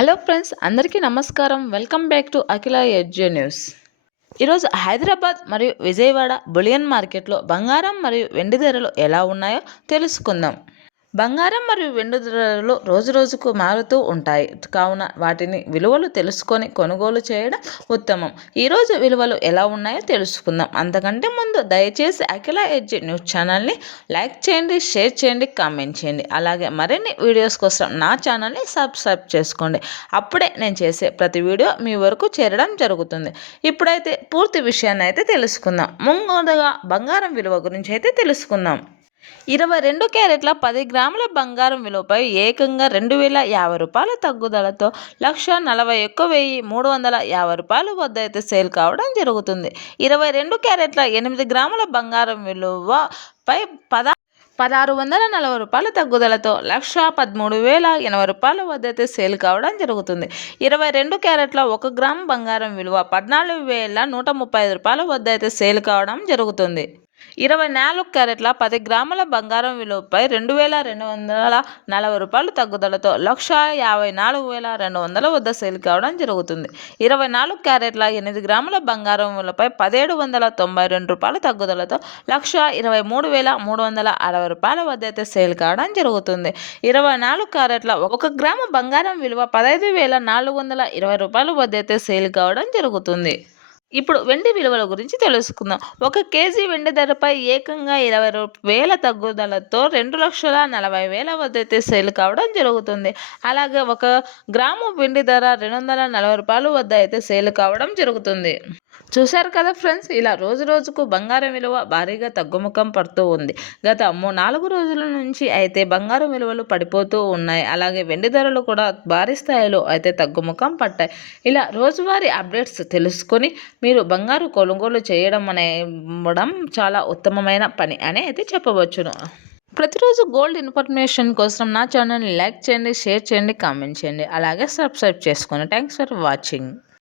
Hello friends, అందరికీ నమస్కారం. Welcome back to Akhila ఎడ్జే న్యూస్. ఈరోజు హైదరాబాద్ మరియు విజయవాడ బులియన్ మార్కెట్లో బంగారం మరియు వెండి ధరలు ఎలా ఉన్నాయో తెలుసుకుందాం. బంగారం మరియు వెండి ధరలు రోజురోజుకు మారుతూ ఉంటాయి కావున వాటిని విలువలు తెలుసుకొని కొనుగోలు చేయడం ఉత్తమం. ఈరోజు విలువలు ఎలా ఉన్నాయో తెలుసుకుందాం. అంతకంటే ముందు దయచేసి అఖిల ఎడ్జే న్యూస్ ఛానల్ని లైక్ చేయండి, షేర్ చేయండి, కామెంట్ చేయండి. అలాగే మరిన్ని వీడియోస్ కోసం నా ఛానల్ని సబ్స్క్రైబ్ చేసుకోండి. అప్పుడే నేను చేసే ప్రతి వీడియో మీ వరకు చేరడం జరుగుతుంది. ఇప్పుడైతే పూర్తి విషయాన్ని అయితే తెలుసుకుందాం. ముందుగా బంగారం విలువ గురించి అయితే తెలుసుకుందాం. 22 క్యారెట్ల 10 గ్రాముల బంగారం విలువపై ఏకంగా రూ. 2,050 తగ్గుదలతో రూ. 1,41,350 వద్ద అయితే సేల్ కావడం జరుగుతుంది. 22 క్యారెట్ల 8 గ్రాముల బంగారం విలువపై 1,640 తగ్గుదలతో రూ. 1,13,080 వద్ద అయితే సేల్ కావడం జరుగుతుంది. 22 క్యారెట్ల 1 గ్రాము బంగారం విలువ రూ. 14,135 వద్ద అయితే సేల్ కావడం జరుగుతుంది. 24 క్యారెట్ల 10 గ్రాముల బంగారం విలువపై రూ. 2,240 తగ్గుదలతో రూ. 1,54,200 వద్ద సేల్ కావడం జరుగుతుంది. 24 క్యారెట్ల 8 గ్రాముల బంగారం విలువపై రూ. 1,792 తగ్గుదలతో రూ. 1,23,360 వద్ద అయితే సేల్ కావడం జరుగుతుంది. 24 క్యారెట్ల 1 గ్రాము బంగారం విలువ రూ. 15,420 వద్ద అయితే సేల్ కావడం జరుగుతుంది. ఇప్పుడు వెండి విలువల గురించి తెలుసుకుందాం. 1 కేజీ వెండి ధరపై ఏకంగా 20,000 తగ్గుదలతో 2,40,000 వద్ద అయితే సేల్ కావడం జరుగుతుంది. అలాగే 1 గ్రాము వెండి ధర రూ. 240 వద్ద అయితే సేల్ కావడం జరుగుతుంది. చూశారు కదా ఫ్రెండ్స్, ఇలా రోజు రోజుకు బంగారం విలువ భారీగా తగ్గుముఖం పడుతూ ఉంది. గత 4 రోజుల నుంచి అయితే బంగారం విలువలు పడిపోతూ ఉన్నాయి. అలాగే వెండి ధరలు కూడా భారీ స్థాయిలో అయితే తగ్గుముఖం పట్టాయి. ఇలా రోజువారీ అప్డేట్స్ తెలుసుకొని మీరు బంగారు కొనుగోలు చేయడం చాలా ఉత్తమమైన పని అని అయితే చెప్పవచ్చును. ప్రతిరోజు గోల్డ్ ఇన్ఫర్మేషన్ కోసం నా ఛానల్ని లైక్ చేయండి, షేర్ చేయండి, కామెంట్ చేయండి. అలాగే సబ్స్క్రైబ్ చేసుకోండి. Thanks for watching.